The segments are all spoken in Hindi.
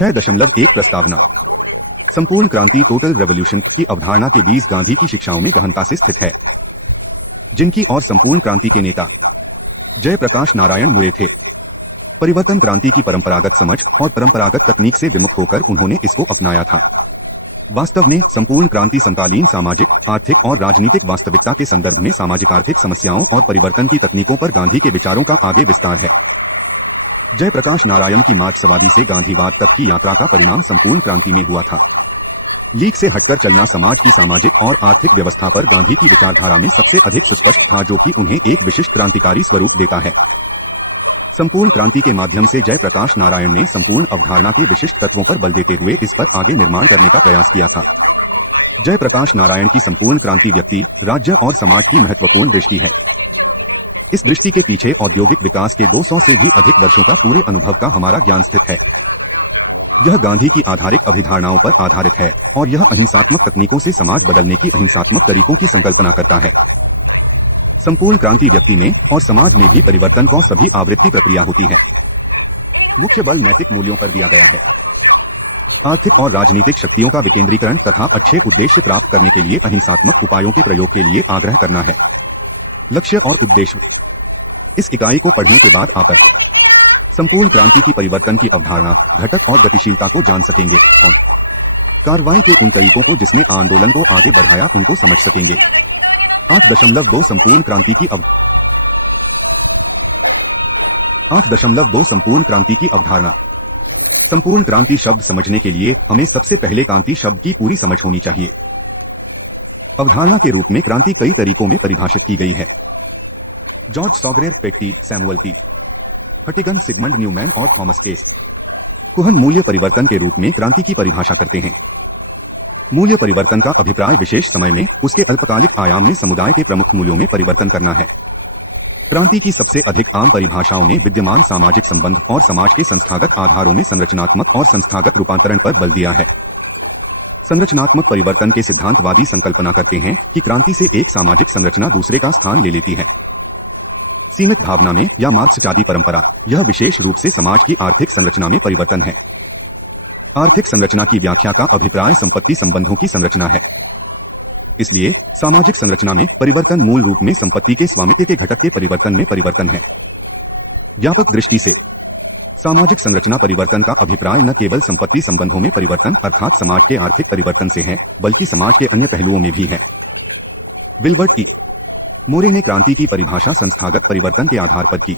6.1 प्रस्तावना। संपूर्ण क्रांति टोटल रेवोल्यूशन की अवधारणा के बीच गांधी की शिक्षाओं में गहनता से स्थित है, जिनकी और संपूर्ण क्रांति के नेता जयप्रकाश नारायण मुड़े थे। परिवर्तन क्रांति की परंपरागत समझ और परंपरागत तकनीक से विमुख होकर उन्होंने इसको अपनाया था। वास्तव में संपूर्ण क्रांति समकालीन सामाजिक, आर्थिक और राजनीतिक वास्तविकता के संदर्भ में सामाजिक आर्थिक समस्याओं और परिवर्तन की तकनीकों पर गांधी के विचारों का आगे विस्तार है। जयप्रकाश नारायण की मार्क्सवादी से गांधीवाद तक की यात्रा का परिणाम संपूर्ण क्रांति में हुआ था। लीक से हटकर चलना समाज की सामाजिक और आर्थिक व्यवस्था पर गांधी की विचारधारा में सबसे अधिक सुस्पष्ट था, जो कि उन्हें एक विशिष्ट क्रांतिकारी स्वरूप देता है। संपूर्ण क्रांति के माध्यम से जयप्रकाश नारायण ने संपूर्ण अवधारणा के विशिष्ट तत्वों पर बल देते हुए इस पर आगे निर्माण करने का प्रयास किया था। जयप्रकाश नारायण की संपूर्ण क्रांति व्यक्ति, राज्य और समाज की महत्वपूर्ण दृष्टि है। इस दृष्टि के पीछे औद्योगिक विकास के 200 से भी अधिक वर्षों का पूरे अनुभव का हमारा ज्ञान स्थित है। यह गांधी की आधारिक अभिधारणाओं पर आधारित है और यह अहिंसात्मक तकनीकों से समाज बदलने की अहिंसात्मक तरीकों की संकल्पना करता है। संपूर्ण क्रांति व्यक्ति में और समाज में भी परिवर्तन को सभी आवृत्ति प्रक्रिया होती है। मुख्य बल नैतिक मूल्यों पर दिया गया है। आर्थिक और राजनीतिक शक्तियों का विकेंद्रीकरण तथा अच्छे उद्देश्य प्राप्त करने के लिए अहिंसात्मक उपायों के प्रयोग के लिए आग्रह करना है। लक्ष्य और उद्देश्य। इस इकाई को पढ़ने के बाद आप संपूर्ण क्रांति की परिवर्तन की अवधारणा, घटक और गतिशीलता को जान सकेंगे और कार्रवाई के उन तरीकों को जिसने आंदोलन को आगे बढ़ाया उनको समझ सकेंगे। 8.2 संपूर्ण क्रांति की 8.2 संपूर्ण क्रांति की अवधारणा। संपूर्ण क्रांति शब्द समझने के लिए हमें सबसे पहले क्रांति शब्द की पूरी समझ होनी चाहिए। अवधारणा के रूप में क्रांति कई तरीकों में परिभाषित की गई है। जॉर्ज सॉगरेर पेक्टी, Samuel P Huntington, Sigmund Neumann और थॉमस केस कुहन मूल्य परिवर्तन के रूप में क्रांति की परिभाषा करते हैं। मूल्य परिवर्तन का अभिप्राय विशेष समय में उसके अल्पकालिक आयाम में समुदाय के प्रमुख मूल्यों में परिवर्तन करना है। क्रांति की सबसे अधिक आम परिभाषाओं ने विद्यमान सामाजिक संबंध और समाज के संस्थागत आधारों में संरचनात्मक और संस्थागत रूपांतरण पर बल दिया है। संरचनात्मक परिवर्तन के सिद्धांतवादी संकल्पना करते हैं कि क्रांति से एक सामाजिक संरचना दूसरे का स्थान ले लेती है। सीमित भावना में या मार्क्सवादी परंपरा, यह विशेष रूप से समाज की आर्थिक संरचना में परिवर्तन है। आर्थिक संरचना की व्याख्या का अभिप्राय संपत्ति संबंधों की संरचना है। इसलिए सामाजिक संरचना में परिवर्तन मूल रूप में संपत्ति के स्वामित्व के घटक के परिवर्तन में परिवर्तन है। व्यापक दृष्टि से सामाजिक संरचना परिवर्तन का अभिप्राय न केवल संपत्ति संबंधों में परिवर्तन अर्थात समाज के आर्थिक परिवर्तन से है, बल्कि समाज के अन्य पहलुओं में भी है। विल्बर्ट ई मोरे ने क्रांति की परिभाषा संस्थागत परिवर्तन के आधार पर की।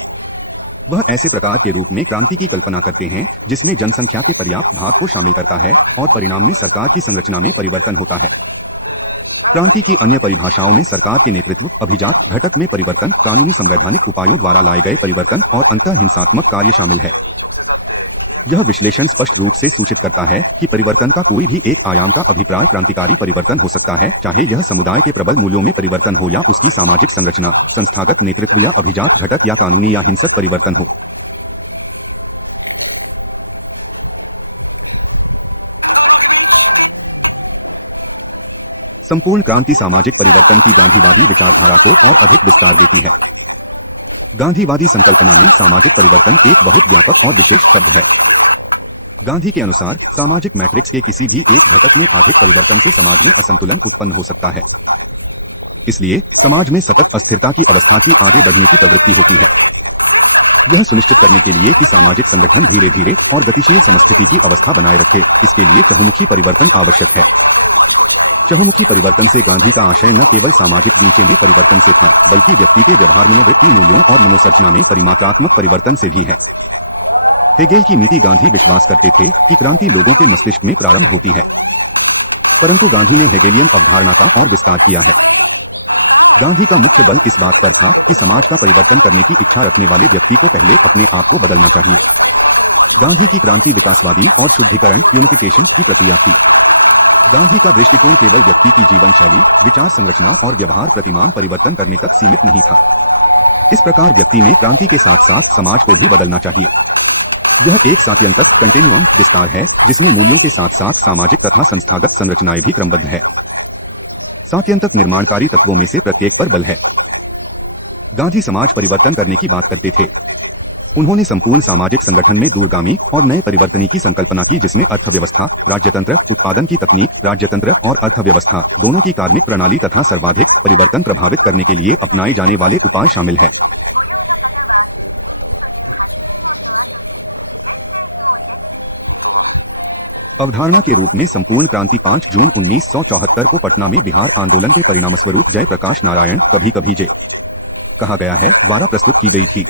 वह ऐसे प्रकार के रूप में क्रांति की कल्पना करते हैं जिसमें जनसंख्या के पर्याप्त भाग को शामिल करता है और परिणाम में सरकार की संरचना में परिवर्तन होता है। क्रांति की अन्य परिभाषाओं में सरकार के नेतृत्व, अभिजात घटक में परिवर्तन, कानूनी संवैधानिक उपायों द्वारा लाए गए परिवर्तन और अंतः हिंसात्मक कार्य शामिल है। यह विश्लेषण स्पष्ट रूप से सूचित करता है कि परिवर्तन का कोई भी एक आयाम का अभिप्राय क्रांतिकारी परिवर्तन हो सकता है, चाहे यह समुदाय के प्रबल मूल्यों में परिवर्तन हो या उसकी सामाजिक संरचना, संस्थागत नेतृत्व या अभिजात घटक या कानूनी या हिंसक परिवर्तन हो। संपूर्ण क्रांति सामाजिक परिवर्तन की गांधीवादी विचारधारा को और अधिक विस्तार देती है। गांधीवादी संकल्पना में सामाजिक परिवर्तन एक बहुत व्यापक और विशेष शब्द है। गांधी के अनुसार सामाजिक मैट्रिक्स के किसी भी एक घटक में अधिक परिवर्तन से समाज में असंतुलन उत्पन्न हो सकता है। इसलिए समाज में सतत अस्थिरता की अवस्था की आगे बढ़ने की प्रवृत्ति होती है। यह सुनिश्चित करने के लिए कि सामाजिक संगठन धीरे धीरे और गतिशील समस्थिति की अवस्था बनाए रखे, इसके लिए चहुमुखी परिवर्तन आवश्यक है। चहुमुखी परिवर्तन से गांधी का आशय न केवल सामाजिक ढांचे में परिवर्तन से था, बल्कि व्यक्ति के व्यवहार, मनोवृत्ति, मूल्यों और मनोसंरचना में परिमात्रात्मक परिवर्तन से भी है। हेगेल की नीति गांधी विश्वास करते थे कि क्रांति लोगों के मस्तिष्क में प्रारंभ होती है, परंतु गांधी ने हेगेलियन अवधारणा का और विस्तार किया है। गांधी का मुख्य बल इस बात पर था कि समाज का परिवर्तन करने की इच्छा रखने वाले व्यक्ति को पहले अपने आप को बदलना चाहिए। गांधी की क्रांति विकासवादी और शुद्धिकरण यूनिफिकेशन की प्रक्रिया थी। गांधी का दृष्टिकोण केवल व्यक्ति की जीवन शैली, विचार संरचना और व्यवहार प्रतिमान परिवर्तन करने तक सीमित नहीं था। इस प्रकार व्यक्ति में क्रांति के साथ साथ समाज को भी बदलना चाहिए। यह एक सात्यंतक कंटिन्यूअम विस्तार है जिसमें मूल्यों के साथ साथ सामाजिक तथा संस्थागत संरचनाएं भी क्रमबद्ध है। सात्यंतक निर्माणकारी तत्वों में से प्रत्येक पर बल है। गांधी समाज परिवर्तन करने की बात करते थे। उन्होंने संपूर्ण सामाजिक संगठन में दूरगामी और नए परिवर्तन की संकल्पना की, जिसमें अर्थव्यवस्था, राज्यतंत्र, उत्पादन की तकनीक, राज्यतंत्र और अर्थव्यवस्था दोनों की कार्मिक प्रणाली तथा सर्वाधिक परिवर्तन प्रभावित करने के लिए अपनाए जाने वाले उपाय शामिल है। अवधारणा के रूप में संपूर्ण क्रांति 5 जून 1974 को पटना में बिहार आंदोलन के परिणामस्वरूप जयप्रकाश नारायण कभी कभी जे कहा गया है द्वारा प्रस्तुत की गई थी।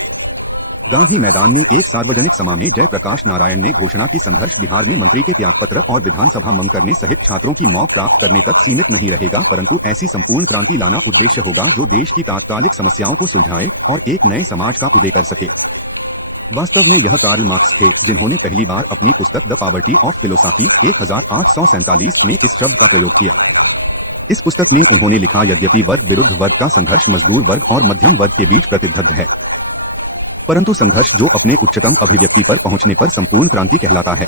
गांधी मैदान में एक सार्वजनिक सभा में जयप्रकाश नारायण ने घोषणा की संघर्ष बिहार में मंत्री के त्यागपत्र और विधानसभा मंग करने सहित छात्रों की मौत प्राप्त करने तक सीमित नहीं रहेगा, परंतु ऐसी संपूर्ण क्रांति लाना उद्देश्य होगा जो देश की तात्कालिक समस्याओं को सुलझाए और एक नए समाज का उदय कर सके। वास्तव में यह कार्ल मार्क्स थे जिन्होंने पहली बार अपनी पुस्तक द पॉवर्टी ऑफ फिलोसॉफी 1847 में इस शब्द का प्रयोग किया। इस पुस्तक में उन्होंने लिखा, यद्यपि वर्ग विरुद्ध वर्ग का संघर्ष मजदूर वर्ग और मध्यम वर्ग के बीच प्रतिबद्ध है, परंतु संघर्ष जो अपने उच्चतम अभिव्यक्ति पर पहुंचने पर संपूर्ण क्रांति कहलाता है।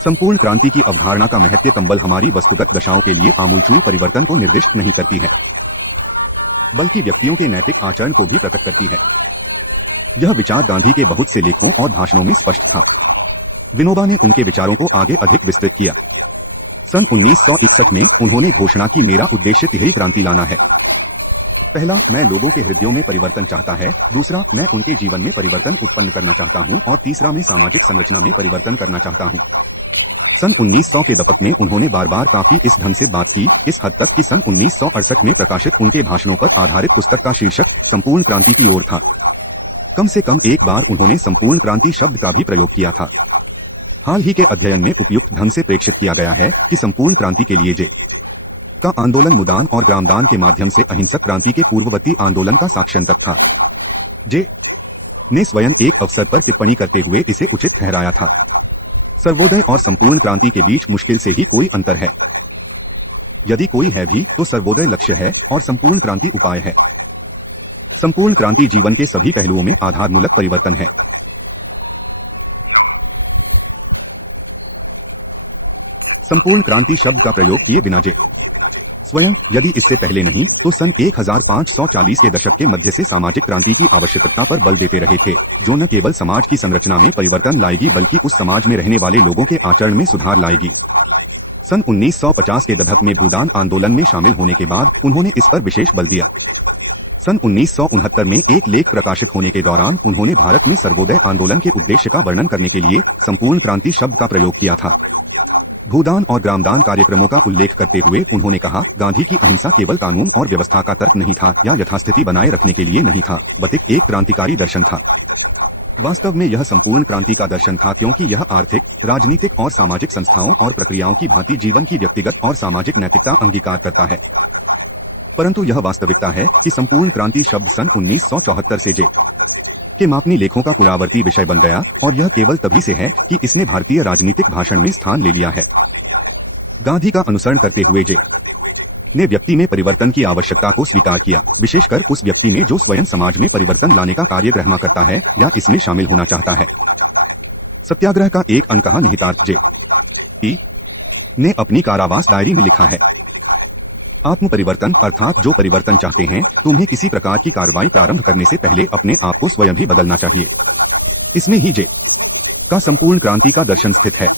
संपूर्ण क्रांति की अवधारणा का महत्व केवल हमारी वस्तुगत दशाओं के लिए आमूलचूल परिवर्तन को निर्दिष्ट नहीं करती है, बल्कि व्यक्तियों के नैतिक आचरण को भी प्रकट करती है। यह विचार गांधी के बहुत से लेखों और भाषणों में स्पष्ट था। विनोबा ने उनके विचारों को आगे अधिक विस्तृत किया। सन 1961 में उन्होंने घोषणा की, मेरा उद्देश्य तिहरी क्रांति लाना है। पहला, मैं लोगों के हृदयों में परिवर्तन चाहता है। दूसरा, मैं उनके जीवन में परिवर्तन उत्पन्न करना चाहता हूं। और तीसरा, मैं सामाजिक संरचना में परिवर्तन करना चाहता हूं। सन 1900 के दशक में उन्होंने बार बार काफी इस ढंग से बात की, इस हद तक कि सन 1968 में प्रकाशित उनके भाषणों पर आधारित पुस्तक का शीर्षक संपूर्ण क्रांति की ओर था। कम से कम एक बार उन्होंने संपूर्ण क्रांति शब्द का भी प्रयोग किया था। हाल ही के अध्ययन में उपयुक्त ढंग से प्रेक्षित किया गया है कि संपूर्ण क्रांति के लिए जे का आंदोलन मुदान और ग्रामदान के माध्यम से अहिंसक क्रांति के पूर्ववर्ती आंदोलन का साक्ष्यंतक था। जे ने स्वयं एक अवसर पर टिप्पणी करते हुए इसे उचित ठहराया था। सर्वोदय और संपूर्ण क्रांति के बीच मुश्किल से ही कोई अंतर है। यदि कोई है भी तो सर्वोदय लक्ष्य है और संपूर्ण क्रांति उपाय है। संपूर्ण क्रांति जीवन के सभी पहलुओं में आधारमूलक परिवर्तन है। संपूर्ण क्रांति शब्द का प्रयोग किए बिना जे स्वयं, यदि इससे पहले नहीं तो सन 1540 के दशक के मध्य से सामाजिक क्रांति की आवश्यकता पर बल देते रहे थे, जो न केवल समाज की संरचना में परिवर्तन लाएगी बल्कि उस समाज में रहने वाले लोगों के आचरण में सुधार लाएगी। सन 1950 के दशक में भूदान आंदोलन में शामिल होने के बाद उन्होंने इस पर विशेष बल दिया। सन 1969 में एक लेख प्रकाशित होने के दौरान उन्होंने भारत में सर्वोदय आंदोलन के उद्देश्य का वर्णन करने के लिए संपूर्ण क्रांति शब्द का प्रयोग किया था। भूदान और ग्रामदान कार्यक्रमों का उल्लेख करते हुए उन्होंने कहा, गांधी की अहिंसा केवल कानून और व्यवस्था का तर्क नहीं था या यथास्थिति बनाए रखने के लिए नहीं था, बल्कि एक क्रांतिकारी दर्शन था। वास्तव में यह संपूर्ण क्रांति का दर्शन था, क्योंकि यह आर्थिक, राजनीतिक और सामाजिक संस्थाओं और प्रक्रियाओं की भांति जीवन की व्यक्तिगत और सामाजिक नैतिकता अंगीकार करता है। परंतु यह वास्तविकता है कि संपूर्ण क्रांति शब्द सन 1974 से जे के मापनी लेखों का पुरावर्ती विषय बन गया, और यह केवल तभी से है कि इसने भारतीय राजनीतिक भाषण में स्थान ले लिया है। गांधी का अनुसरण करते हुए जे ने व्यक्ति में परिवर्तन की आवश्यकता को स्वीकार किया, विशेषकर उस व्यक्ति में जो स्वयं समाज में परिवर्तन लाने का कार्य ग्रहण करता है या इसमें शामिल होना चाहता है। सत्याग्रह का एक अनकहा निहितार्थ जे ने अपनी कारावास डायरी में लिखा है, आत्म परिवर्तन अर्थात जो परिवर्तन चाहते हैं, तुम्हें किसी प्रकार की कार्रवाई प्रारंभ करने से पहले अपने आप को स्वयं भी बदलना चाहिए। इसमें ही जे का संपूर्ण क्रांति का दर्शन स्थित है।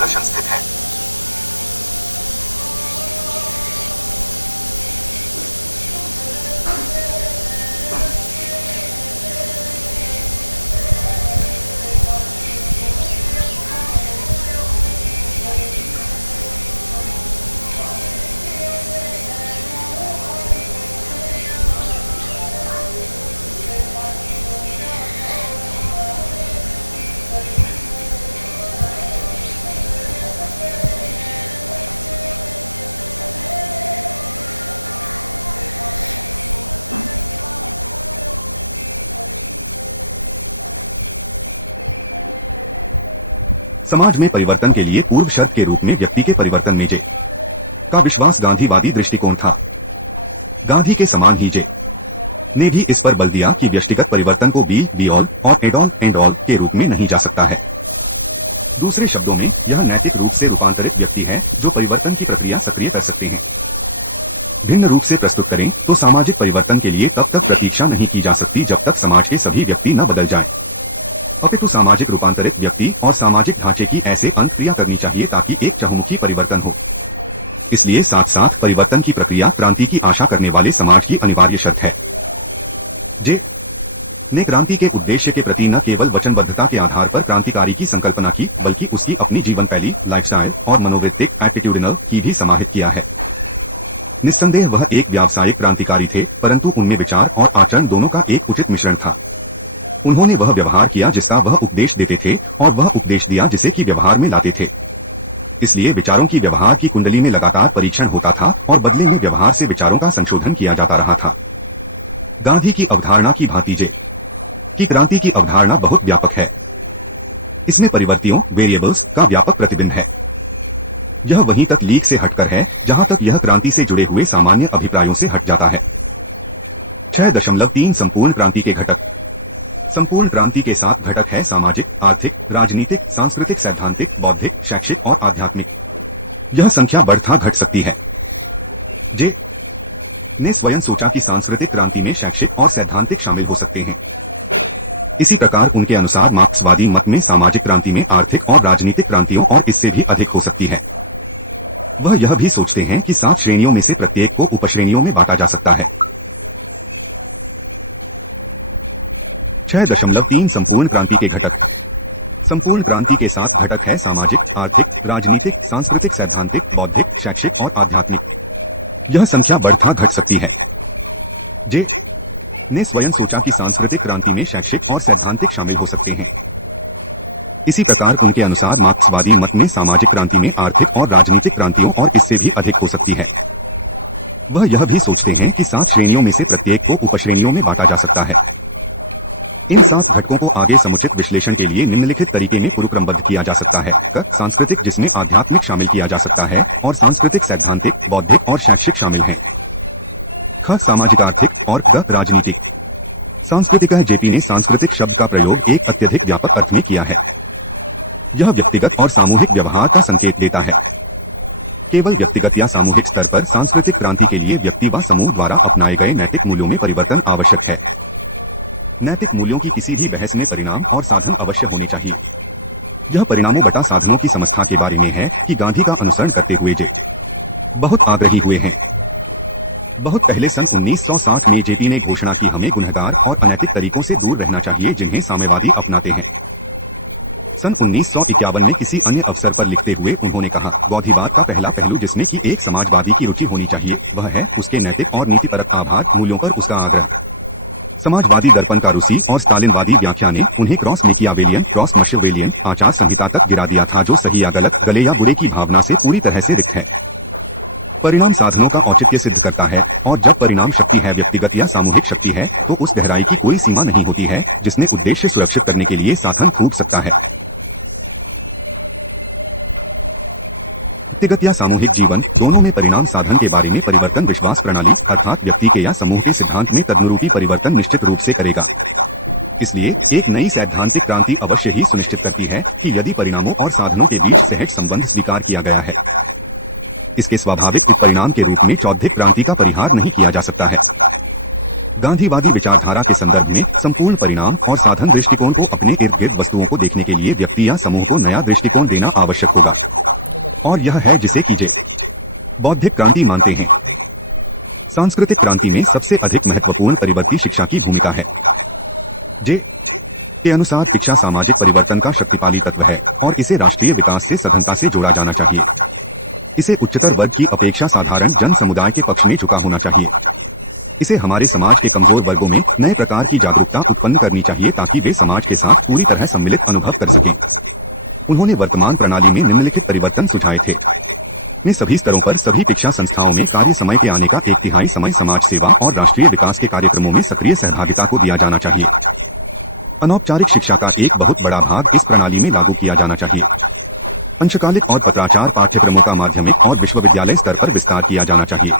समाज में परिवर्तन के लिए पूर्व शर्त के रूप में व्यक्ति के परिवर्तन में जे का विश्वास गांधीवादी दृष्टिकोण था। गांधी के समान ही जे ने भी इस पर बल दिया कि व्यक्तिगत परिवर्तन को बी ऑल और एंड ऑल के रूप में नहीं जा सकता है। दूसरे शब्दों में, यह नैतिक रूप से रूपांतरित व्यक्ति है जो परिवर्तन की प्रक्रिया सक्रिय कर सकते हैं। भिन्न रूप से प्रस्तुत करें तो सामाजिक परिवर्तन के लिए तब तक प्रतीक्षा नहीं की जा सकती जब तक समाज के सभी व्यक्ति न बदल जाएं। अपितु सामाजिक रूपांतरित व्यक्ति और सामाजिक ढांचे की ऐसे अंतक्रिया करनी चाहिए ताकि एक चहुमुखी परिवर्तन हो। इसलिए साथ साथ परिवर्तन की प्रक्रिया क्रांति की आशा करने वाले समाज की अनिवार्य शर्त है। जे ने क्रांति के उद्देश्य के प्रति न केवल वचनबद्धता के आधार पर क्रांतिकारी की संकल्पना की, बल्कि उसकी अपनी जीवन शैली, लाइफस्टाइल और मनोवैज्ञानिक एटीट्यूडिनल की भी समाहित किया है। निस्संदेह वह एक व्यावसायिक क्रांतिकारी थे, परंतु उनमें विचार और आचरण दोनों का एक उचित मिश्रण था। उन्होंने वह व्यवहार किया जिसका वह उपदेश देते थे और वह उपदेश दिया जिसे कि व्यवहार में लाते थे। इसलिए विचारों की व्यवहार की कुंडली में लगातार परीक्षण होता था और बदले में व्यवहार से विचारों का संशोधन किया जाता रहा था। गांधी की अवधारणा की भांति जे की क्रांति की अवधारणा बहुत व्यापक है। इसमें परिवर्तियों वेरिएबल्स का व्यापक प्रतिबिंब है। यह वहीं तक लीक से हटकर है जहां तक यह क्रांति से जुड़े हुए सामान्य अभिप्रायों से हट जाता है। 6.3 संपूर्ण क्रांति के घटक। संपूर्ण क्रांति के 7 घटक है: सामाजिक, आर्थिक, राजनीतिक, सांस्कृतिक, सैद्धांतिक, बौद्धिक, शैक्षिक और आध्यात्मिक। यह संख्या बढ़ता घट सकती है। जे ने स्वयं सोचा कि सांस्कृतिक क्रांति में शैक्षिक और सैद्धांतिक शामिल हो सकते हैं। इसी प्रकार उनके अनुसार मार्क्सवादी मत में सामाजिक क्रांति में आर्थिक और राजनीतिक क्रांतियों और इससे भी अधिक हो सकती है। वह यह भी सोचते हैं कि 7 श्रेणियों में से प्रत्येक को उपश्रेणियों में बांटा जा सकता है। 6.3 संपूर्ण क्रांति के घटक। संपूर्ण क्रांति के 7 घटक है: सामाजिक, आर्थिक, राजनीतिक, सांस्कृतिक, सैद्धांतिक, बौद्धिक, शैक्षिक और आध्यात्मिक। यह संख्या बढ़ता घट सकती है। जे ने स्वयं सोचा कि सांस्कृतिक क्रांति में शैक्षिक और सैद्धांतिक शामिल हो सकते हैं। इसी प्रकार उनके अनुसार मार्क्सवादी मत में सामाजिक क्रांति में आर्थिक और राजनीतिक क्रांतियों और इससे भी अधिक हो सकती है। वह यह भी सोचते हैं कि 7 श्रेणियों में से प्रत्येक को उपश्रेणियों में बांटा जा सकता है। इन 7 घटकों को आगे समुचित विश्लेषण के लिए निम्नलिखित तरीके में पुरुक्रमबद्ध किया जा सकता है: क सांस्कृतिक, जिसमें आध्यात्मिक शामिल किया जा सकता है और सांस्कृतिक, सैद्धांतिक, बौद्धिक और शैक्षिक शामिल हैं। ख सामाजिक, आर्थिक और ग राजनीतिक। सांस्कृतिक। जेपी ने सांस्कृतिक शब्द का प्रयोग एक अत्यधिक व्यापक अर्थ में किया है। यह व्यक्तिगत और सामूहिक व्यवहार का संकेत देता है। केवल व्यक्तिगत या सामूहिक स्तर पर सांस्कृतिक क्रांति के लिए व्यक्ति व समूह द्वारा अपनाए गए नैतिक मूल्यों में परिवर्तन आवश्यक है। नैतिक मूल्यों की किसी भी बहस में परिणाम और साधन अवश्य होने चाहिए। यह परिणामों बटा साधनों की समस्या के बारे में है कि गांधी का अनुसरण करते हुए जे बहुत आग्रही हुए हैं। बहुत पहले सन 1960 में जेपी ने घोषणा की, हमें गुनहगार और अनैतिक तरीकों से दूर रहना चाहिए जिन्हें साम्यवादी अपनाते हैं। सन 1951 में किसी अन्य अवसर पर लिखते हुए उन्होंने कहा, बौद्धिवाद का पहला पहलू जिसमें कि एक समाजवादी की रुचि होनी चाहिए वह है उसके नैतिक और नीतिपरक आधार मूल्यों पर उसका आग्रह। समाजवादी दर्पण का रूसी और स्टालिनवादी व्याख्या ने उन्हें क्रॉस मेकियावेलियन, क्रॉस मशियावेलियन आचार संहिता तक गिरा दिया था, जो सही या गलत, गले या बुरे की भावना से पूरी तरह से रिक्त है। परिणाम साधनों का औचित्य सिद्ध करता है, और जब परिणाम शक्ति है, व्यक्तिगत या सामूहिक शक्ति है, तो उस गहराई की कोई सीमा नहीं होती है जिसने उद्देश्य सुरक्षित करने के लिए साधन फूंक सकता है। व्यक्तिगत या सामूहिक जीवन दोनों में परिणाम साधन के बारे में परिवर्तन विश्वास प्रणाली अर्थात व्यक्ति के या समूह के सिद्धांत में तदनुरूपी परिवर्तन निश्चित रूप से करेगा। इसलिए एक नई सैद्धांतिक क्रांति अवश्य ही सुनिश्चित करती है कि यदि परिणामों और साधनों के बीच सहज संबंध स्वीकार किया गया है, इसके स्वाभाविक परिणाम के रूप में चौद्धिक क्रांति का परिहार नहीं किया जा सकता है। गांधीवादी विचारधारा के संदर्भ में संपूर्ण परिणाम और साधन दृष्टिकोण को अपने इर्द गिर्द वस्तुओं को देखने के लिए व्यक्ति या समूह को नया दृष्टिकोण देना आवश्यक होगा, और यह है जिसे कीजे बौद्धिक क्रांति मानते हैं। सांस्कृतिक क्रांति में सबसे अधिक महत्वपूर्ण परिवर्ती शिक्षा की भूमिका है। जे के अनुसार शिक्षा सामाजिक परिवर्तन का शक्तिशाली तत्व है और इसे राष्ट्रीय विकास से सघनता से जोड़ा जाना चाहिए। इसे उच्चतर वर्ग की अपेक्षा साधारण जन समुदाय के पक्ष में झुका होना चाहिए। इसे हमारे समाज के कमजोर वर्गों में नए प्रकार की जागरूकता उत्पन्न करनी चाहिए ताकि वे समाज के साथ पूरी तरह सम्मिलित अनुभव कर सकें। उन्होंने वर्तमान प्रणाली में निम्नलिखित परिवर्तन सुझाए थे। में सभी स्तरों पर सभी शिक्षा संस्थाओं में कार्य समय के आने का 1/3 समय समाज सेवा और राष्ट्रीय विकास के कार्यक्रमों में सक्रिय सहभागिता को दिया जाना चाहिए। अनौपचारिक शिक्षा का एक बहुत बड़ा भाग इस प्रणाली में लागू किया जाना चाहिए। अंशकालिक और पत्राचार पाठ्यक्रमों का माध्यमिक और विश्वविद्यालय स्तर पर विस्तार किया जाना चाहिए।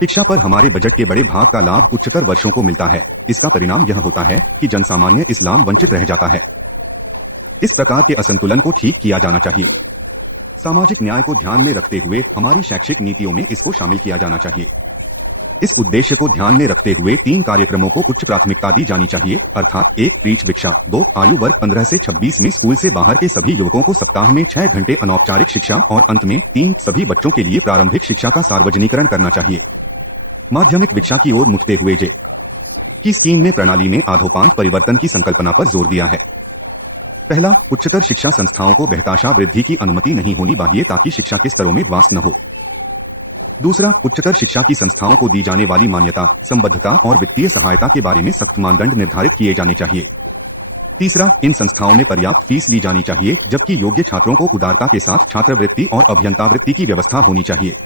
शिक्षा पर हमारे बजट के बड़े भाग का लाभ उच्चतर वर्षों को मिलता है। इसका परिणाम यह होता है कि जनसामान्य इस्लाम वंचित रह जाता है। इस प्रकार के असंतुलन को ठीक किया जाना चाहिए। सामाजिक न्याय को ध्यान में रखते हुए हमारी शैक्षिक नीतियों में इसको शामिल किया जाना चाहिए। इस उद्देश्य को ध्यान में रखते हुए 3 कार्यक्रमों को उच्च प्राथमिकता दी जानी चाहिए, अर्थात 1 प्रीच भिक्षा, 2 आयु वर्ग 15 से 26 में स्कूल से बाहर के सभी युवकों को सप्ताह में 6 घंटे अनौपचारिक शिक्षा और अंत में 3 सभी बच्चों के लिए प्रारंभिक शिक्षा का सार्वजनिकरण करना चाहिए। माध्यमिक शिक्षा की ओर मुड़ते हुए जे की स्कीम में प्रणाली में आधोपांत परिवर्तन की संकल्पना पर जोर दिया है। पहला, उच्चतर शिक्षा संस्थाओं को बेहताशा वृद्धि की अनुमति नहीं होनी चाहिए ताकि शिक्षा के स्तरों में ध्वास न हो। दूसरा, उच्चतर शिक्षा की संस्थाओं को दी जाने वाली मान्यता, संबद्धता और वित्तीय सहायता के बारे में सख्त मानदंड निर्धारित किए जाने चाहिए। तीसरा, इन संस्थाओं में पर्याप्त फीस ली जानी चाहिए, जबकि योग्य छात्रों को उदारता के साथ छात्रवृत्ति और अभियंतावृत्ति की व्यवस्था होनी चाहिए।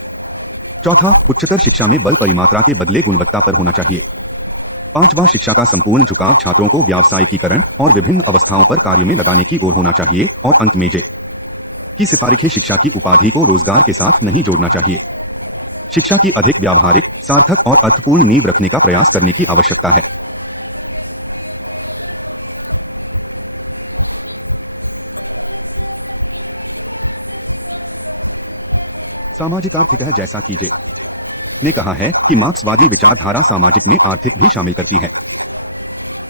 चौथा, उच्चतर शिक्षा में बल परिमात्रा के बदले गुणवत्ता पर होना चाहिए। पांचवा, शिक्षा का संपूर्ण झुकाव छात्रों को व्यावसायिकीकरण और विभिन्न अवस्थाओं पर कार्य में लगाने की ओर होना चाहिए। और अंत में जे की सिफारिशें शिक्षा की उपाधि को रोजगार के साथ नहीं जोड़ना चाहिए। शिक्षा की अधिक व्यावहारिक, सार्थक और अर्थपूर्ण नींव रखने का प्रयास करने की आवश्यकता है। सामाजिक आर्थिक है, जैसा कि जे ने कहा है कि मार्क्सवादी विचारधारा सामाजिक में आर्थिक भी शामिल करती है।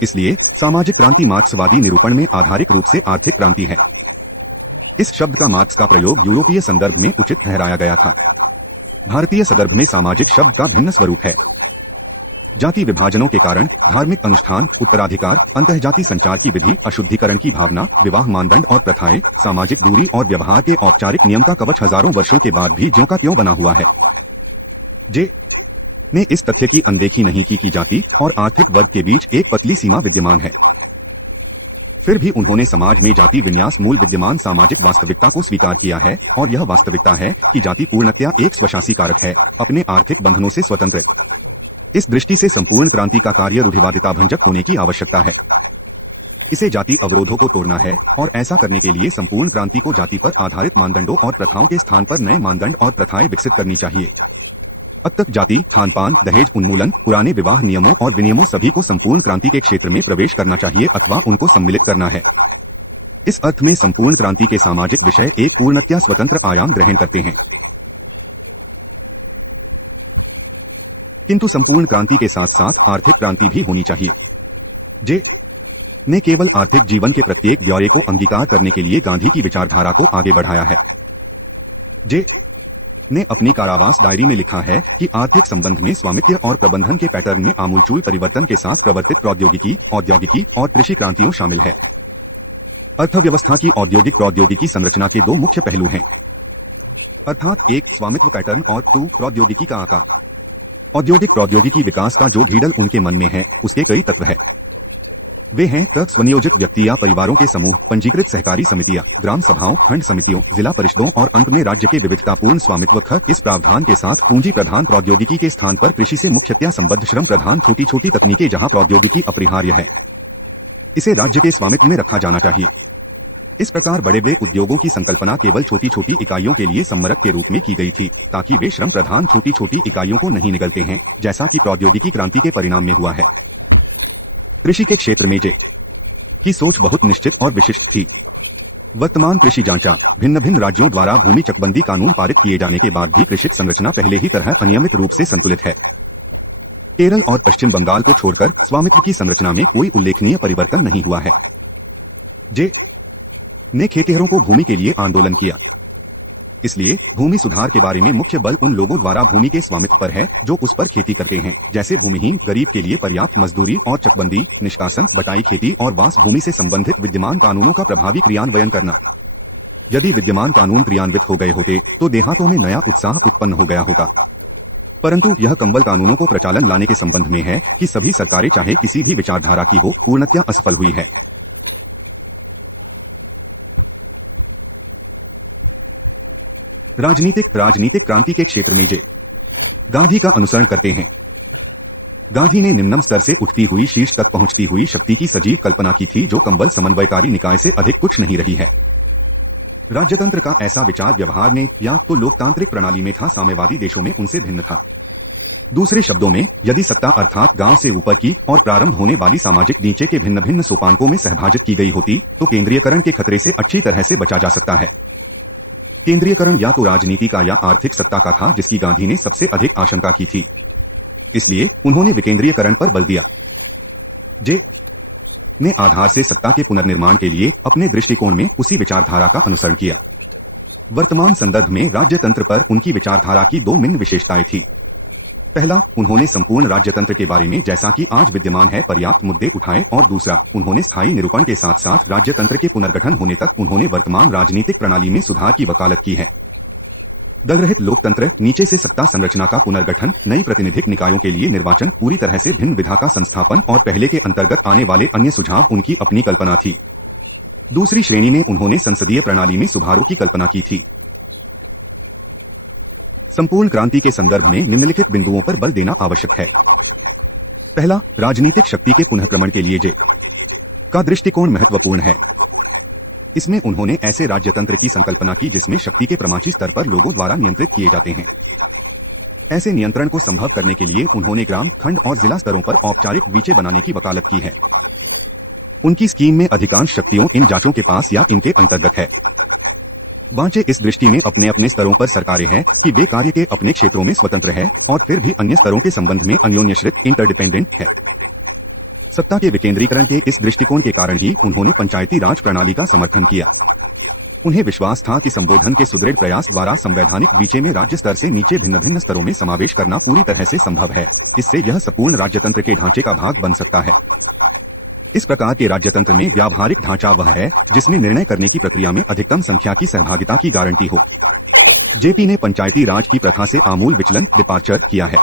इसलिए सामाजिक क्रांति मार्क्सवादी निरूपण में आधारिक रूप से आर्थिक क्रांति है। इस शब्द का मार्क्स का प्रयोग यूरोपीय संदर्भ में उचित ठहराया गया था। भारतीय संदर्भ में सामाजिक शब्द का भिन्न स्वरूप है। जाति विभाजनों के कारण धार्मिक अनुष्ठान, उत्तराधिकार, अंतःजाति संचार की विधि, अशुद्धिकरण की भावना, विवाह मानदंड और प्रथाएं, सामाजिक दूरी और व्यवहार के औपचारिक नियम का कवच हजारों वर्षों के बाद भी ज्यों का त्यों बना हुआ है। जे ने इस तथ्य की अनदेखी नहीं की कि जाति और आर्थिक वर्ग के बीच एक पतली सीमा विद्यमान है। फिर भी उन्होंने समाज में जाति विन्यास मूल विद्यमान सामाजिक वास्तविकता को स्वीकार किया है, और यह वास्तविकता है कि जाति पूर्णतया एक स्वशासी कारक है, अपने आर्थिक बंधनों से स्वतंत्र। इस दृष्टि से संपूर्ण क्रांति का कार्य रूढ़िवादिता भंजक होने की आवश्यकता है। इसे जाति अवरोधों को तोड़ना है, और ऐसा करने के लिए संपूर्ण क्रांति को जाति पर आधारित मानदंडों और प्रथाओं के स्थान पर नए मानदंड और प्रथाएं विकसित करनी चाहिए। अब तक जाति, खानपान, दहेज उन्मूलन, पुराने विवाह नियमों और विनियमों सभी को संपूर्ण क्रांति के क्षेत्र में प्रवेश करना चाहिए अथवा उनको सम्मिलित करना है। इस अर्थ में संपूर्ण क्रांति के सामाजिक विषय एक पूर्णतया स्वतंत्र आयाम ग्रहण करते हैं। किंतु संपूर्ण क्रांति के साथ साथ आर्थिक क्रांति भी होनी चाहिए। जे ने केवल आर्थिक जीवन के प्रत्येक ब्यौरे को अंगीकार करने के लिए गांधी की विचारधारा को आगे बढ़ाया है। जे ने अपनी कारावास डायरी में लिखा है कि आर्थिक संबंध में स्वामित्व और प्रबंधन के पैटर्न में आमूलचूल परिवर्तन के साथ प्रवर्तित प्रौद्योगिकी, औद्योगिकी और कृषि क्रांतियों शामिल है। अर्थव्यवस्था की औद्योगिक प्रौद्योगिकी संरचना के 2 मुख्य पहलू हैं, अर्थात 1 स्वामित्व पैटर्न और 2 प्रौद्योगिकी का आकार। औद्योगिक प्रौद्योगिकी विकास का जो भीड़ल उनके मन में है, उसके कई तत्व हैं। वे हैं स्वनियोजित व्यक्ति या परिवारों के समूह, पंजीकृत सहकारी समितियां, ग्राम सभाओं, खंड समितियों, जिला परिषदों और अंत में राज्य के विविधतापूर्ण स्वामित्व। इस प्रावधान के साथ पूंजी प्रधान प्रौद्योगिकी के स्थान पर कृषि से मुख्यतया संबद्ध श्रम प्रधान छोटी छोटी तकनीकें जहां प्रौद्योगिकी अपरिहार्य है, इसे राज्य के स्वामित्व में रखा जाना चाहिए। इस प्रकार बड़े बड़े उद्योगों की संकल्पना केवल छोटी छोटी इकाइयों के लिए सम्मरक के रूप में की गई थी, ताकि वे श्रम प्रधान छोटी छोटी इकाइयों को नहीं निगलते हैं, जैसा कि प्रौद्योगिकी क्रांति के परिणाम में हुआ है। कृषि के क्षेत्र में जे की सोच बहुत निश्चित और विशिष्ट थी। वर्तमान कृषि जांचा भिन्न भिन्न राज्यों द्वारा भूमि चकबंदी कानून पारित किए जाने के बाद भी कृषि संरचना पहले ही तरह अनियमित रूप से संतुलित है। केरल और पश्चिम बंगाल को छोड़कर स्वामित्व की संरचना में कोई उल्लेखनीय परिवर्तन नहीं हुआ है। जे ने खेतिहरों को भूमि के लिए आंदोलन किया, इसलिए भूमि सुधार के बारे में मुख्य बल उन लोगों द्वारा भूमि के स्वामित्व पर है जो उस पर खेती करते हैं, जैसे भूमिहीन गरीब के लिए पर्याप्त मजदूरी और चकबंदी, निष्कासन, बटाई खेती और वास भूमि से संबंधित विद्यमान कानूनों का प्रभावी क्रियान्वयन करना। यदि विद्यमान कानून क्रियान्वित हो गए होते तो देहातों में नया उत्साह उत्पन्न हो गया होता, परंतु यह कंबल कानूनों को प्रचालन लाने के संबंध में है कि सभी सरकारें चाहे किसी भी विचारधारा की हो, पूर्णतया असफल हुई है। राजनीतिक क्रांति के क्षेत्र में जे गांधी का अनुसरण करते हैं। गांधी ने निम्नम स्तर से उठती हुई शीर्ष तक पहुंचती हुई शक्ति की सजीव कल्पना की थी, जो कंबल समन्वयकारी निकाय से अधिक कुछ नहीं रही है। राज्यतंत्र का ऐसा विचार व्यवहार में या तो लोकतांत्रिक प्रणाली में था, साम्यवादी देशों में उनसे भिन्न था। दूसरे शब्दों में, यदि सत्ता अर्थात गांव से ऊपर की और प्रारंभ होने वाली सामाजिक ढांचे के भिन्न भिन्न सोपानों में सहभाजित की गई होती तो केंद्रीयकरण के खतरे से अच्छी तरह से बचा जा सकता है। केंद्रीयकरण या तो राजनीति का या आर्थिक सत्ता का था, जिसकी गांधी ने सबसे अधिक आशंका की थी। इसलिए उन्होंने विकेंद्रीयकरण पर बल दिया। जे ने आधार से सत्ता के पुनर्निर्माण के लिए अपने दृष्टिकोण में उसी विचारधारा का अनुसरण किया। वर्तमान संदर्भ में राज्यतंत्र पर उनकी विचारधारा की दो भिन्न विशेषताएं थी। पहला, उन्होंने संपूर्ण राज्यतंत्र के बारे में जैसा कि आज विद्यमान है पर्याप्त मुद्दे उठाए, और दूसरा, उन्होंने स्थायी निरूपण के साथ साथ राज्यतंत्र के पुनर्गठन होने तक उन्होंने वर्तमान राजनीतिक प्रणाली में सुधार की वकालत की है। दलरहित लोकतंत्र, नीचे से सत्ता संरचना का पुनर्गठन, नई प्रातिनिधिक निकायों के लिए निर्वाचन, पूरी तरह से भिन्न विधा का संस्थापन और पहले के अंतर्गत आने वाले अन्य सुझाव उनकी अपनी कल्पना थी। दूसरी श्रेणी में उन्होंने संसदीय प्रणाली में सुधारों की कल्पना की थी। संपूर्ण क्रांति के संदर्भ में निम्नलिखित बिंदुओं पर बल देना आवश्यक है। पहला, राजनीतिक शक्ति के पुनःक्रमण के लिए जे का दृष्टिकोण महत्वपूर्ण है। इसमें उन्होंने ऐसे राज्यतंत्र की संकल्पना की जिसमें शक्ति के परमाची स्तर पर लोगों द्वारा नियंत्रित किए जाते हैं। ऐसे नियंत्रण को संभव करने के लिए उन्होंने ग्राम, खंड और जिला स्तरों पर औपचारिक द्वीचे बनाने की वकालत की है। उनकी स्कीम में अधिकांश शक्तियों इन जांचों के पास या इनके अंतर्गत है। बांचे इस दृष्टि में अपने अपने स्तरों पर सरकारें हैं कि वे कार्य के अपने क्षेत्रों में स्वतंत्र है और फिर भी अन्य स्तरों के संबंध में अन्योन्याश्रित इंटरडिपेंडेंट है। सत्ता के विकेंद्रीकरण के इस दृष्टिकोण के कारण ही उन्होंने पंचायती राज प्रणाली का समर्थन किया। उन्हें विश्वास था कि संबोधन के सुदृढ़ प्रयास द्वारा संवैधानिक वीचे में राज्य स्तर से नीचे भिन्न भिन्न स्तरों में समावेश करना पूरी तरह से संभव है। इससे यह संपूर्ण राज्यतंत्र के ढांचे का भाग बन सकता है। इस प्रकार के राज्यतंत्र में व्यावहारिक ढांचा वह है जिसमें निर्णय करने की प्रक्रिया में अधिकतम संख्या की सहभागिता की गारंटी हो। जेपी ने पंचायती राज की प्रथा से आमूल विचलन डिपार्चर किया है।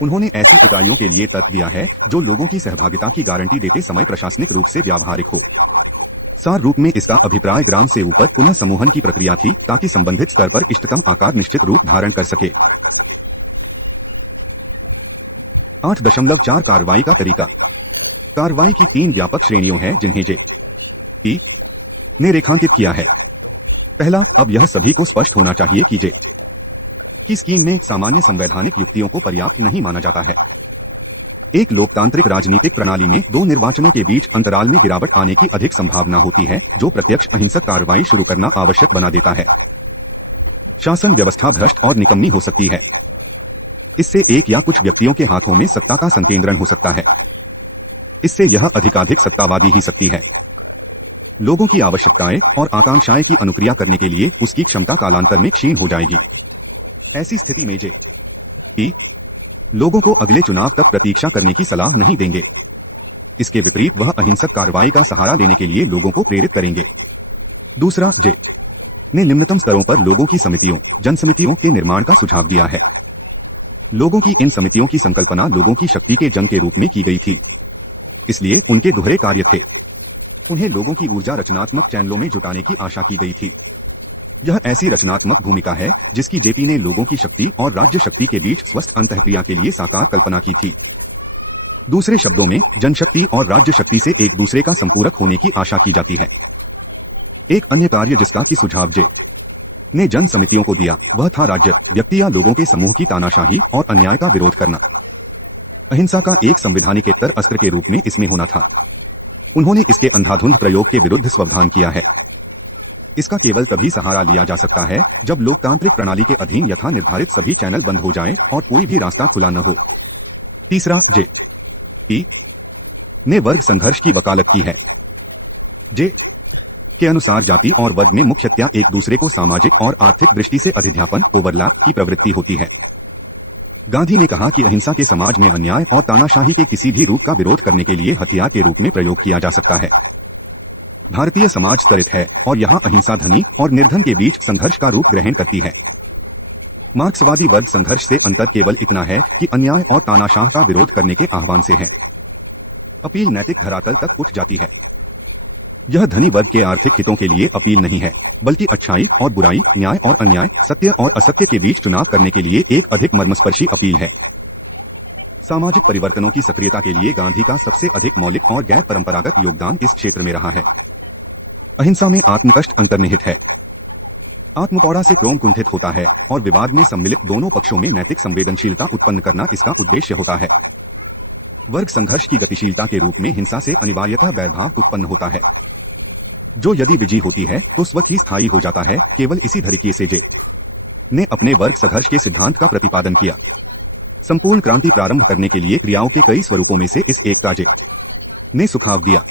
उन्होंने ऐसी इकाइयों के लिए तर्क दिया है जो लोगों की सहभागिता की गारंटी देते समय प्रशासनिक रूप से व्यावहारिक हो। सार रूप में इसका अभिप्राय ग्राम से ऊपर पुनः समूहन की प्रक्रिया थी ताकि संबंधित स्तर पर इष्टतम आकार निश्चित रूप धारण कर सके। 8.4 कार्रवाई का तरीका। कार्रवाई की 3 व्यापक श्रेणियों हैं जिन्हें जे ने रेखांकित किया है। पहला, अब यह सभी को स्पष्ट होना चाहिए कि जे की स्कीम में सामान्य संवैधानिक युक्तियों को पर्याप्त नहीं माना जाता है। एक लोकतांत्रिक राजनीतिक प्रणाली में 2 निर्वाचनों के बीच अंतराल में गिरावट आने की अधिक संभावना होती है, जो प्रत्यक्ष अहिंसक कार्रवाई शुरू करना आवश्यक बना देता है। शासन व्यवस्था भ्रष्ट और निकम्मी हो सकती है। इससे एक या कुछ व्यक्तियों के हाथों में सत्ता का संकेंद्रण हो सकता है। इससे यह अधिकाधिक सत्तावादी ही सकती है। लोगों की आवश्यकताएं और आकांक्षाएं की अनुक्रिया करने के लिए उसकी क्षमता कालांतर में क्षीण हो जाएगी। ऐसी स्थिति में जे लोगों को अगले चुनाव तक प्रतीक्षा करने की सलाह नहीं देंगे। इसके विपरीत वह अहिंसक कार्रवाई का सहारा लेने के लिए लोगों को प्रेरित करेंगे। दूसरा, जे ने निम्नतम स्तरों पर लोगों की समितियों, जनसमितियों के निर्माण का सुझाव दिया है। लोगों की इन समितियों की संकल्पना लोगों की शक्ति के जंग के रूप में की गई थी, इसलिए उनके दोहरे कार्य थे। उन्हें लोगों की ऊर्जा रचनात्मक चैनलों में जुटाने की आशा की गई थी। यह ऐसी रचनात्मक भूमिका है जिसकी जेपी ने लोगों की शक्ति और राज्य शक्ति के बीच स्वस्थ अंतःक्रिया के लिए साकार कल्पना की थी। दूसरे शब्दों में, जनशक्ति और राज्य शक्ति से एक दूसरे का संपूरक होने की आशा की जाती है। एक अन्य कार्य जिसका की सुझाव जे ने जन समितियों को दिया वह था राज्य, व्यक्ति या लोगों के समूह की तानाशाही और अन्याय का विरोध करना। अहिंसा का एक संवैधानिकेतर अस्त्र के रूप में इसमें होना था। उन्होंने इसके अंधाधुंध प्रयोग के विरुद्ध स्वधान किया है। इसका केवल तभी सहारा लिया जा सकता है जब लोकतांत्रिक प्रणाली के अधीन यथा निर्धारित सभी चैनल बंद हो जाएं और कोई भी रास्ता खुला न हो। तीसरा, जे ने वर्ग संघर्ष की वकालत की है। जे के अनुसार जाति और वर्ग में मुख्यतया एक दूसरे को सामाजिक और आर्थिक दृष्टि से अधिध्यापन ओवरलैप की प्रवृत्ति होती है। गांधी ने कहा कि अहिंसा के समाज में अन्याय और तानाशाही के किसी भी रूप का विरोध करने के लिए हथियार के रूप में प्रयोग किया जा सकता है। भारतीय समाज स्तरित है और यहाँ अहिंसा धनी और निर्धन के बीच संघर्ष का रूप ग्रहण करती है। मार्क्सवादी वर्ग संघर्ष से अंतर केवल इतना है कि अन्याय और तानाशाह का विरोध करने के आह्वान से है। अपील नैतिक धरातल तक उठ जाती है। यह धनी वर्ग के आर्थिक हितों के लिए अपील नहीं है, बल्कि अच्छाई और बुराई, न्याय और अन्याय, सत्य और असत्य के बीच चुनाव करने के लिए एक अधिक मर्मस्पर्शी अपील है। सामाजिक परिवर्तनों की सक्रियता के लिए गांधी का सबसे अधिक मौलिक और गैर परंपरागत योगदान इस क्षेत्र में रहा है। अहिंसा में आत्मकष्ट अंतर्निहित है। आत्मपौड़ा से क्रोम कुंठित होता है और विवाद में सम्मिलित दोनों पक्षों में नैतिक संवेदनशीलता उत्पन्न करना इसका उद्देश्य होता है। वर्ग संघर्ष की गतिशीलता के रूप में हिंसा से अनिवार्यतः वैरभाव उत्पन्न होता है, जो यदि विजयी होती है तो स्वतः ही स्थायी हो जाता है। केवल इसी तरीके से जे ने अपने वर्ग संघर्ष के सिद्धांत का प्रतिपादन किया। संपूर्ण क्रांति प्रारंभ करने के लिए क्रियाओं के कई स्वरूपों में से इस एक ताजे ने सुझाव दिया।